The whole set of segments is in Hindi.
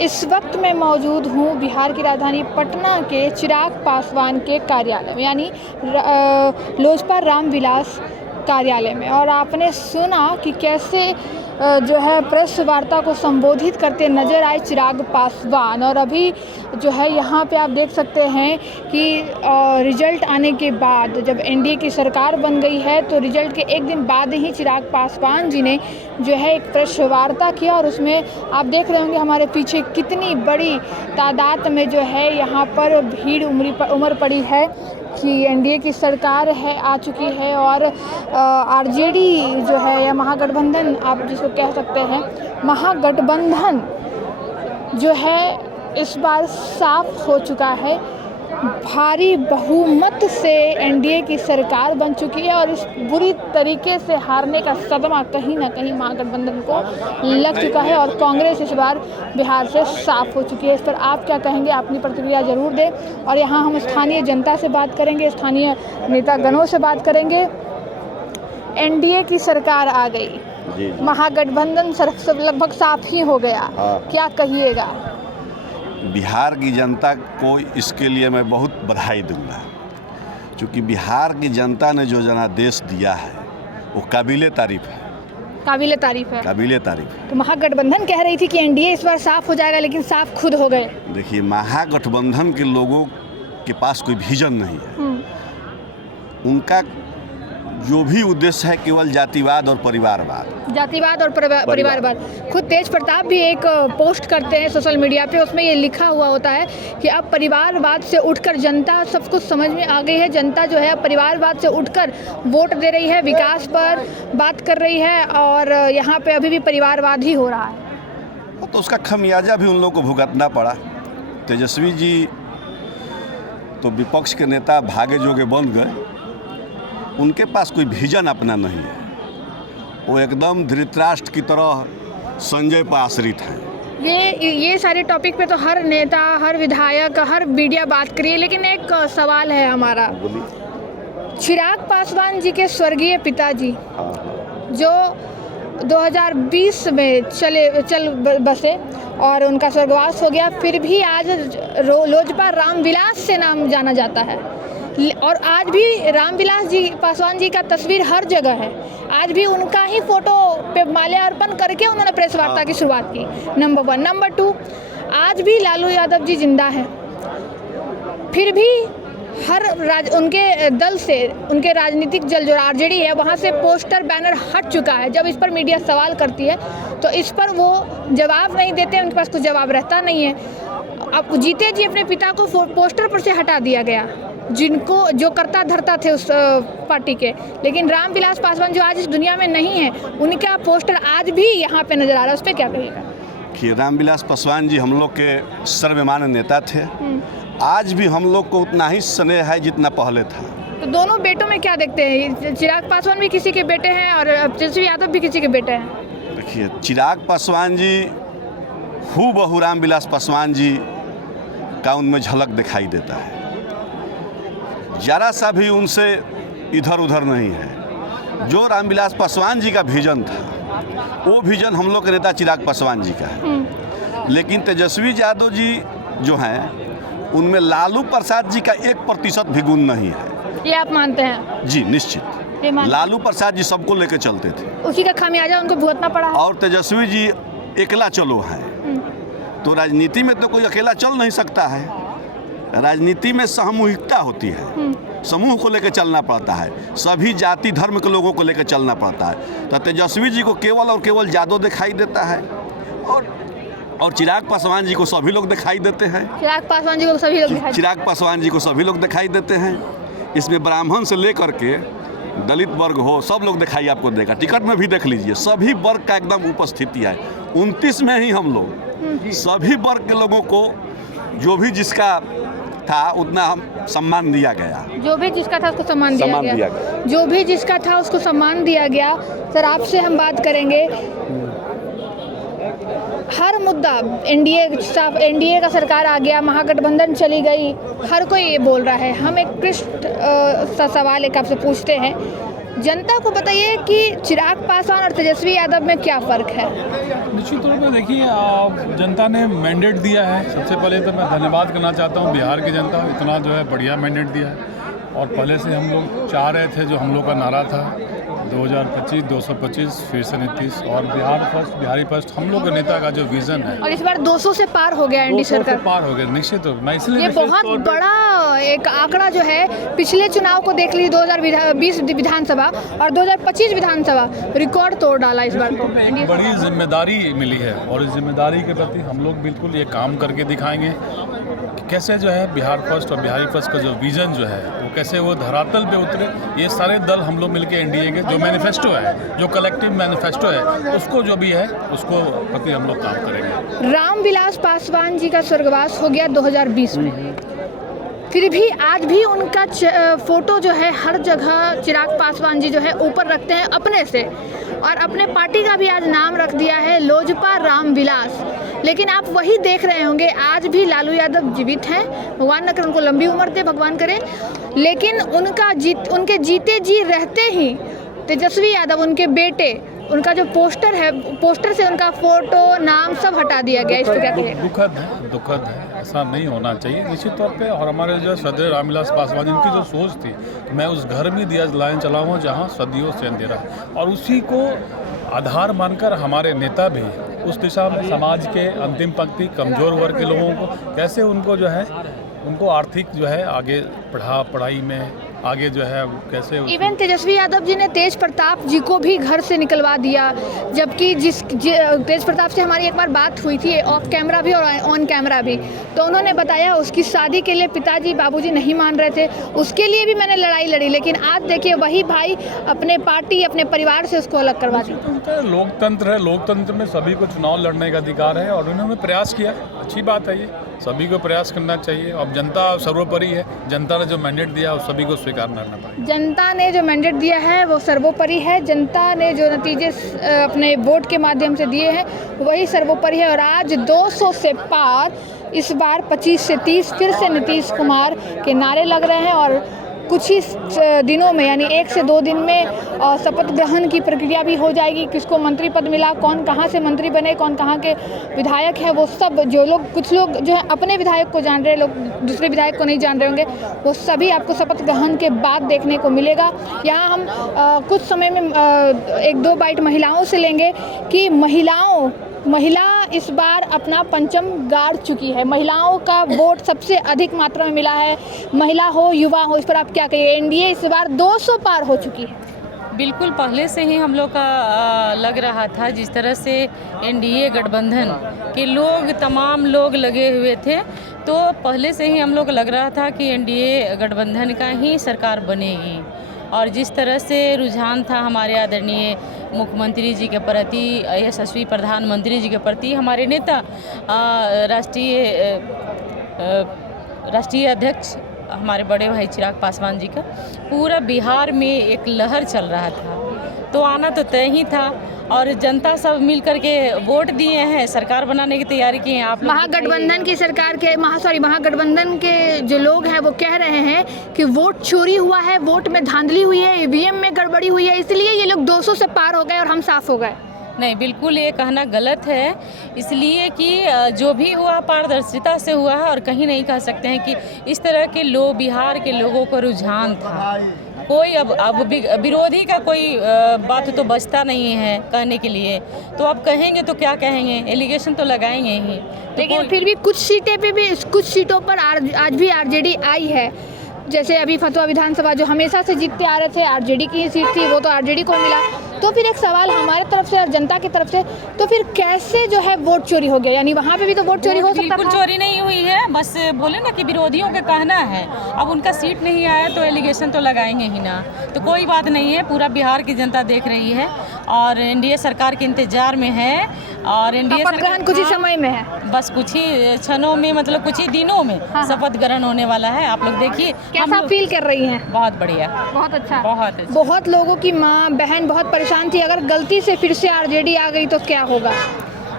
इस वक्त मैं मौजूद हूँ बिहार की राजधानी पटना के चिराग पासवान के कार्यालय में, यानी लोजपा रामविलास कार्यालय में। और आपने सुना कि कैसे जो है प्रेस वार्ता को संबोधित करते नज़र आए चिराग पासवान। और अभी जो है यहाँ पे आप देख सकते हैं कि रिजल्ट आने के बाद जब एनडीए की सरकार बन गई है तो रिजल्ट के एक दिन बाद ही चिराग पासवान जी ने जो है एक प्रेस वार्ता किया। और उसमें आप देख रहे होंगे हमारे पीछे कितनी बड़ी तादाद में जो है यहाँ पर भीड़ उमड़ पड़ी है कि एनडीए की सरकार है आ चुकी है। और आरजेडी जो है या महागठबंधन आप जिसको कह सकते हैं, महागठबंधन जो है इस बार साफ हो चुका है। भारी बहुमत से एनडीए की सरकार बन चुकी है और इस बुरी तरीके से हारने का सदमा कहीं ना कहीं महागठबंधन को लग चुका है और कांग्रेस इस बार बिहार से साफ हो चुकी है। इस पर आप क्या कहेंगे, अपनी प्रतिक्रिया ज़रूर दें। और यहाँ हम स्थानीय जनता से बात करेंगे, स्थानीय नेतागणों से बात करेंगे। एनडीए की सरकार आ गई, महागठबंधन लगभग साफ ही हो गया, क्या कहिएगा? बिहार की जनता को इसके लिए मैं बहुत बधाई दूंगा, क्योंकि बिहार की जनता ने जो जनादेश दिया है वो काबिले तारीफ है। काबिले तारीफ है, काबिले तारीफ है। तो महागठबंधन कह रही थी कि एनडीए इस बार साफ हो जाएगा, लेकिन साफ खुद हो गए। देखिए, महागठबंधन के लोगों के पास कोई विजन नहीं है। उनका जो भी उद्देश्य है केवल जातिवाद और परिवारवाद, जातिवाद और परिवारवाद। खुद तेज प्रताप भी एक पोस्ट करते हैं सोशल मीडिया पे, उसमें ये लिखा हुआ होता है कि अब परिवारवाद से उठकर जनता सब कुछ समझ में आ गई है। जनता जो है परिवारवाद से उठकर वोट दे रही है, विकास पर बात कर रही है और यहाँ पे अभी भी परिवारवाद ही हो रहा है। तो उसका खमियाजा भी उन लोगों को भुगतना पड़ा। तेजस्वी जी तो विपक्ष के नेता भागे जोगे बन गए, उनके पास कोई विजन अपना नहीं है। वो एकदम धृतराष्ट्र की तरह संजय पर आश्रित हैं। ये सारे टॉपिक पे तो हर नेता, हर विधायक, हर मीडिया बात करिए, लेकिन एक सवाल है हमारा। चिराग पासवान जी के स्वर्गीय पिताजी जो 2020 में चल बसे और उनका स्वर्गवास हो गया, फिर भी आज लोजपा रामविलास से नाम जाना जाता है। और आज भी रामविलास जी पासवान जी का तस्वीर हर जगह है। आज भी उनका ही फोटो पे माल्यार्पण करके उन्होंने प्रेस वार्ता की शुरुआत की, नंबर 1। नंबर 2, आज भी लालू यादव जी जिंदा हैं, फिर भी उनके दल से, उनके राजनीतिक दल जो आरजेडी है वहाँ से पोस्टर बैनर हट चुका है। जब इस पर मीडिया सवाल करती है तो इस पर वो जवाब नहीं देते, उनके पास कुछ जवाब रहता नहीं है। अब जीते जी अपने पिता को पोस्टर पर से हटा दिया गया, जिनको जो करता धरता थे उस पार्टी के। लेकिन रामविलास पासवान जो आज इस दुनिया में नहीं है, उनका पोस्टर आज भी यहाँ पे नजर आ रहा है, उस पर क्या कहिएगा? कि रामविलास पासवान जी हम लोग के सर्वमान्य नेता थे। आज भी हम लोग को उतना ही स्नेह है जितना पहले था। तो दोनों बेटों में क्या देखते हैं? चिराग पासवान भी किसी के बेटे हैं और तेजस्वी यादव भी किसी के बेटे हैं। देखिए, चिराग पासवान जी हूबहू रामविलास पासवान जी का उनमें झलक दिखाई देता है। जरा सा भी उनसे इधर उधर नहीं है। जो रामविलास पासवान जी का विजन था वो विजन हम लोग के नेता चिराग पासवान जी का है। लेकिन तेजस्वी यादव जी जो हैं उनमें लालू प्रसाद जी का 1% भी गुण नहीं है। ये आप मानते हैं? जी निश्चित। लालू प्रसाद जी सबको लेकर चलते थे, उसी का खामियाजा उनको भुगतना पड़ा है। और तेजस्वी जी अकेला चलो है। तो राजनीति में तो कोई अकेला चल नहीं सकता है। राजनीति में सामूहिकता होती है, समूह को लेकर चलना पड़ता है, सभी जाति धर्म के लोगों को लेकर चलना पड़ता है। तो तेजस्वी जी को केवल और केवल यादव दिखाई देता है और चिराग पासवान जी को सभी लोग दिखाई देते हैं। चिराग पासवान जी को सभी लोग दिखाई देते हैं। इसमें ब्राह्मण से लेकर के दलित वर्ग हो, सब लोग दिखाई आपको देगा। टिकट में भी देख लीजिए, सभी वर्ग का एकदम उपस्थिति है। 29 में ही हम लोग सभी वर्ग के लोगों को जो भी जिसका था उतना हम सम्मान दिया गया। जो भी जिसका था उसको सम्मान दिया गया। जो भी जिसका था उसको सम्मान दिया गया। सर, आपसे हम बात करेंगे, हर मुद्दा एनडीए का सरकार आ गया, महागठबंधन चली गई, हर कोई ये बोल रहा है। हम एक कृष्ण सा सवाल एक आपसे पूछते हैं जनता को बताइए कि चिराग पासवान और तेजस्वी यादव में क्या फ़र्क है। निश्चित तौर पर देखिए, जनता ने मैंडेट दिया है। सबसे पहले तो मैं धन्यवाद करना चाहता हूँ बिहार की जनता, इतना जो है बढ़िया मैंडेट दिया है। और पहले से हम लोग चाह रहे थे, जो हम लोग का नारा था 2025 225 फिर से नीतीश और बिहार फर्स्ट, बिहारी फर्स्ट, हम लोग के नेता का जो विजन है, और इस बार 200 से पार हो गया एनडीए 200 से सरकार। पार हो गया। निश्चित मैं इसलिए ये बहुत बड़ा एक आंकड़ा जो है, पिछले चुनाव को देख लीजिए 2020 विधानसभा और 2025 विधानसभा, रिकॉर्ड तोड़ डाला इस बार को। एक बड़ी जिम्मेदारी मिली है और इस जिम्मेदारी के प्रति हम लोग बिल्कुल ये काम करके दिखाएंगे कि कैसे जो है बिहार फर्स्ट और बिहारी फर्स्ट का जो विजन जो है वो कैसे वो धरातल पे उतरे। ये सारे दल हम लोग मिलके एनडीए के जो मैनिफेस्टो है, जो कलेक्टिव मैनिफेस्टो है, उसको जो भी है उसको प्रति हम लोग काम करेंगे। रामविलास पासवान जी का स्वर्गवास हो गया 2020 में, फिर भी आज भी उनका फोटो जो है हर जगह चिराग पासवान जी जो है ऊपर रखते हैं अपने से, और अपने पार्टी का भी आज नाम रख दिया है लोजपा रामविलास। लेकिन आप वही देख रहे होंगे, आज भी लालू यादव जीवित हैं, भगवान न करे उनको लंबी उम्र दे, भगवान करे। लेकिन उनके जीते जी रहते ही तेजस्वी यादव, उनके बेटे, उनका जो पोस्टर है, पोस्टर से उनका फोटो, नाम सब हटा दिया गया। इस पर क्या कहें? दुखद है, ऐसा नहीं होना चाहिए निश्चित तौर पे। और हमारे जो श्रद्धेय रामविलास पासवान, इनकी जो सोच थी, मैं उस घर में दिया जलाएं चलाऊं जहां सदियों से अंधेरा, और उसी को आधार मानकर हमारे नेता भी उस दिशा में समाज के अंतिम पंक्ति कमज़ोर वर्ग के लोगों को कैसे उनको जो है उनको आर्थिक जो है आगे पढ़ाई में आगे जो है कैसे। इवन तेजस्वी यादव जी ने तेज प्रताप जी को भी घर से निकलवा दिया, जबकि तेज प्रताप से हमारी एक बार बात हुई थी ऑफ कैमरा भी और ऑन कैमरा भी, तो उन्होंने बताया उसकी शादी के लिए पिताजी बाबूजी नहीं मान रहे थे, उसके लिए भी मैंने लड़ाई लड़ी। लेकिन आज देखिए वही भाई अपने पार्टी, अपने परिवार से उसको अलग करवा दिया। लोकतंत्र है, लोकतंत्र में सभी को चुनाव लड़ने का अधिकार है और उन्होंने प्रयास किया, अच्छी बात है, ये सभी को प्रयास करना चाहिए। अब जनता सर्वोपरि है, जनता ने जो मैंडेट दिया उस सभी को स्वीकार करना पड़ेगा। जनता ने जो मैंडेट दिया है वो सर्वोपरि है, जनता ने जो नतीजे अपने वोट के माध्यम से दिए हैं वही सर्वोपरि है। और आज 200 से पार, इस बार 25 से 30 फिर से नीतीश कुमार के नारे लग रहे हैं। और कुछ ही दिनों में, यानी 1 से 2 दिन में शपथ ग्रहण की प्रक्रिया भी हो जाएगी। किसको मंत्री पद मिला, कौन कहाँ से मंत्री बने, कौन कहाँ के विधायक हैं, वो सब जो लोग, कुछ लोग जो है अपने विधायक को जान रहे, लोग दूसरे विधायक को नहीं जान रहे होंगे, वो सभी आपको शपथ ग्रहण के बाद देखने को मिलेगा। यहाँ हम कुछ समय में 1-2 बाइट महिलाओं से लेंगे कि महिला इस बार अपना पंचम गाड़ चुकी है, महिलाओं का वोट सबसे अधिक मात्रा में मिला है, महिला हो युवा हो, इस पर आप क्या कहिए? एनडीए इस बार 200 पार हो चुकी है। बिल्कुल, पहले से ही हम लोग का लग रहा था, जिस तरह से एनडीए गठबंधन के लोग, तमाम लोग लगे हुए थे, तो पहले से ही हम लोग लग रहा था कि एनडीए गठबंधन का ही सरकार बनेगी। और जिस तरह से रुझान था हमारे आदरणीय मुख्यमंत्री जी के प्रति, यशस्वी प्रधानमंत्री जी के प्रति, हमारे नेता राष्ट्रीय अध्यक्ष हमारे बड़े भाई चिराग पासवान जी का, पूरा बिहार में एक लहर चल रहा था, तो आना तो तय ही था। और जनता सब मिल करके वोट दिए हैं, सरकार बनाने की तैयारी की है। आप महागठबंधन की सरकार के महागठबंधन के जो लोग हैं वो कह रहे हैं कि वोट चोरी हुआ है, वोट में धांधली हुई है, ईवीएम में गड़बड़ी हुई है, इसलिए ये लोग 200 से पार हो गए और हम साफ हो गए। नहीं, बिल्कुल ये कहना गलत है, इसलिए कि जो भी हुआ पारदर्शिता से हुआ है और कहीं नहीं कह सकते हैं कि इस तरह के बिहार के लोगों को रुझान था। कोई अब विरोधी का कोई बात तो बचता नहीं है कहने के लिए, तो अब कहेंगे तो क्या कहेंगे, एलिगेशन तो लगाएंगे ही। लेकिन फिर भी कुछ सीटों पर आज भी आरजेडी आई है, जैसे अभी फतवा विधानसभा जो हमेशा से जीतते आ रहे थे, आरजेडी की ही सीट थी, वो तो आरजेडी को मिला। तो फिर एक सवाल हमारे तरफ से और जनता की तरफ से, तो फिर कैसे जो है वोट चोरी हो गया? यानी वहाँ पे भी तो वोट चोरी हो सकता था। बिल्कुल चोरी नहीं हुई है, बस बोले ना कि विरोधियों का कहना है, अब उनका सीट नहीं आया तो एलिगेशन तो लगाएंगे ही ना, तो कोई बात नहीं है। पूरा बिहार की जनता देख रही है और एनडीए सरकार के इंतजार में है, और एनडीए सरकार कुछ ही समय में है, बस कुछ ही क्षणों में, मतलब कुछ ही दिनों में शपथ ग्रहण होने वाला है। आप लोग देखिए कैसा फील कर रही हैं? बहुत बढ़िया, बहुत अच्छा, बहुत अच्छा। बहुत लोगों की माँ बहन बहुत परेशान थी, अगर गलती से फिर से आरजेडी आ गई तो क्या होगा?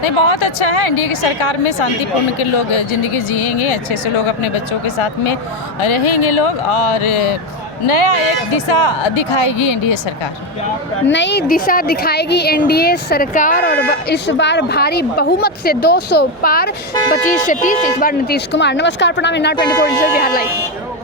नहीं, बहुत अच्छा है, एनडीए की सरकार में शांतिपूर्ण के लोग ज़िंदगी जिएंगे, अच्छे से लोग अपने बच्चों के साथ में रहेंगे लोग, और नया एक दिशा दिखाएगी एनडीए सरकार। नई दिशा दिखाएगी एनडीए सरकार और इस बार भारी बहुमत से 200 पार, 25 से 30 इस बार नीतीश कुमार। नमस्कार, प्रणाम, NR 24 बिहार लाइव।